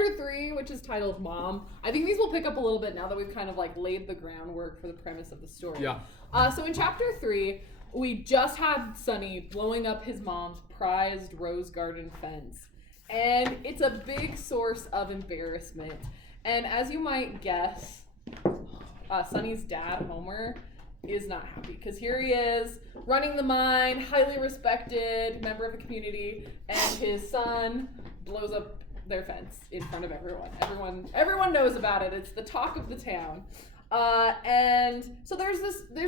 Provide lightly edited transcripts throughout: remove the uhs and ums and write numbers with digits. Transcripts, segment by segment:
chapter 3, which is titled Mom. I think these will pick up a little bit now that we've kind of like laid the groundwork for the premise of the story. Yeah. So in chapter 3, we just had Sonny blowing up his mom's prized rose garden fence. And it's a big source of embarrassment. And as you might guess, Sonny's dad, Homer, is not happy because here he is running the mine, highly respected member of the community, and his son blows up their fence in front of everyone. Everyone knows about it. It's the talk of the town. And so there's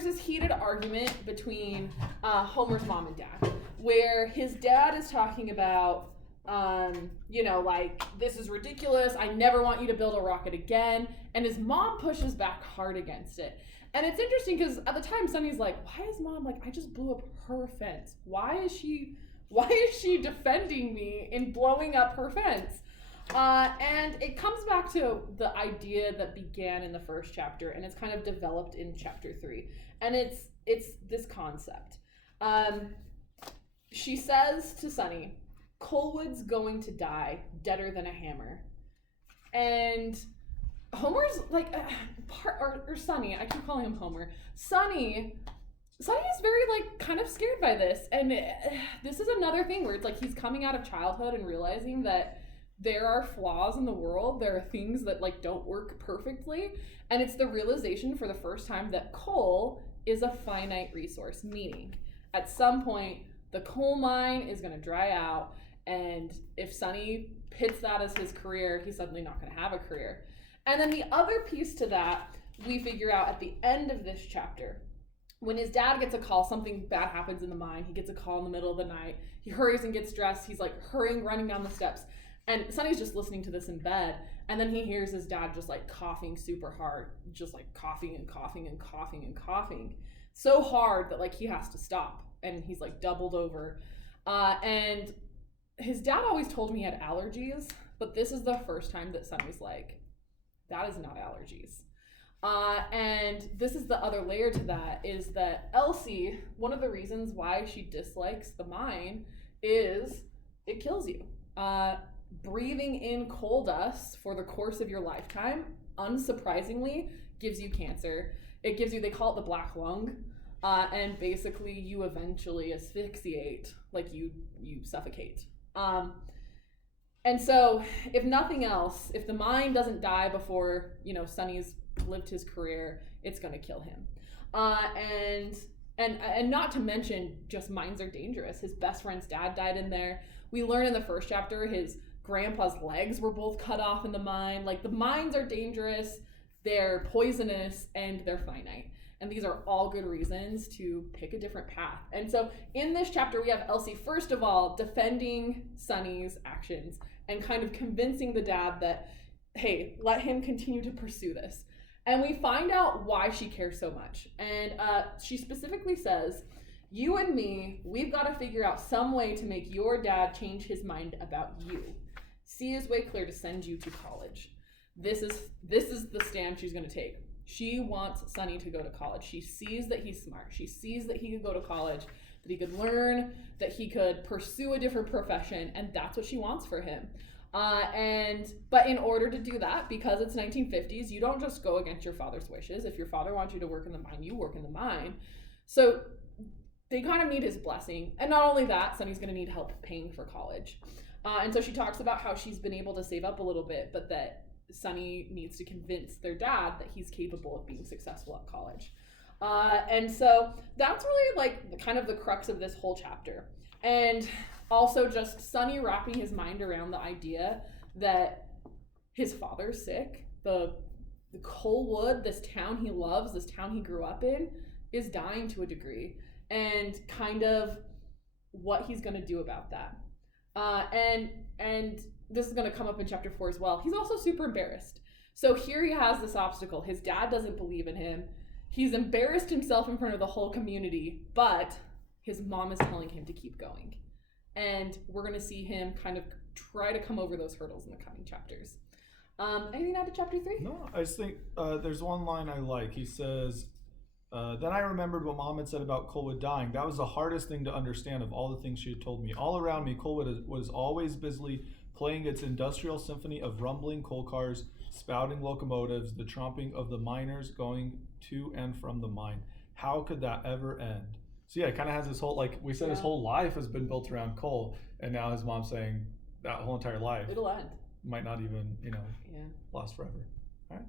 this heated argument between Homer's mom and dad, where his dad is talking about, like, this is ridiculous. I never want you to build a rocket again. And his mom pushes back hard against it. And it's interesting because at the time, Sonny's like, why is mom like, I just blew up her fence. Why is she defending me in blowing up her fence? And it comes back to the idea that began in the first chapter, and it's kind of developed in chapter 3. And it's this concept. She says to Sonny, Colwood's going to die, deader than a hammer. And Homer's like, or Sonny, I keep calling him Homer. Sonny is very like kind of scared by this. And this is another thing where it's like he's coming out of childhood and realizing that there are flaws in the world. There are things that like don't work perfectly. And it's the realization for the first time that coal is a finite resource, meaning at some point the coal mine is going to dry out. And if Sonny pits that as his career, he's suddenly not going to have a career. And then the other piece to that, we figure out at the end of this chapter, when his dad gets a call, something bad happens in the mine. He gets a call in the middle of the night. He hurries and gets dressed. He's like hurrying, running down the steps. And Sonny's just listening to this in bed. And then he hears his dad just like coughing super hard, just like coughing and coughing and coughing and coughing. So hard that like he has to stop. And he's like doubled over. And his dad always told me he had allergies, but this is the first time that Sonny's like, that is not allergies. And this is the other layer to that, is that Elsie, one of the reasons why she dislikes the mine is it kills you. Breathing in coal dust for the course of your lifetime, unsurprisingly, gives you cancer. It gives you, they call it the black lung, and basically you eventually asphyxiate, like you suffocate. And so, if nothing else, if the mine doesn't die before, Sonny's lived his career, it's going to kill him. And not to mention, just mines are dangerous. His best friend's dad died in there. We learn in the first chapter his grandpa's legs were both cut off in the mine. Like, the mines are dangerous, they're poisonous, and they're finite. And these are all good reasons to pick a different path. And so in this chapter, we have Elsie, first of all, defending Sonny's actions and kind of convincing the dad that, hey, let him continue to pursue this. And we find out why she cares so much. And she specifically says, you and me, we've got to figure out some way to make your dad change his mind about you. See his way clear to send you to college. This is the stand she's going to take. She wants Sonny to go to college. She sees that he's smart. She sees that he could go to college, that he could learn, that he could pursue a different profession, and that's what she wants for him. But in order to do that, because it's 1950s, you don't just go against your father's wishes. If your father wants you to work in the mine, you work in the mine. So they kind of need his blessing. And not only that, Sonny's going to need help paying for college. And so she talks about how she's been able to save up a little bit, but that Sonny needs to convince their dad that he's capable of being successful at college. And so that's really like kind of the crux of this whole chapter. And also just Sonny wrapping his mind around the idea that his father's sick, the Colwood, this town he loves, this town he grew up in, is dying to a degree, and kind of what he's going to do about that. And this is going to come up in chapter 4 as well. He's also super embarrassed. So here he has this obstacle. His dad doesn't believe in him. He's embarrassed himself in front of the whole community, but his mom is telling him to keep going. And we're going to see him kind of try to come over those hurdles in the coming chapters. Anything to add to chapter 3? No, I just think there's one line I like. He says, then I remembered what Mom had said about Colwood dying. That was the hardest thing to understand of all the things she had told me. All around me, Colwood was always busily playing its industrial symphony of rumbling coal cars, spouting locomotives, the tromping of the miners going to and from the mine. How could that ever end? So yeah, it kind of has this whole, like we said, his Yeah. whole life has been built around coal, and now his mom's saying that whole entire life It'll end. might not even, Yeah. last forever. All right.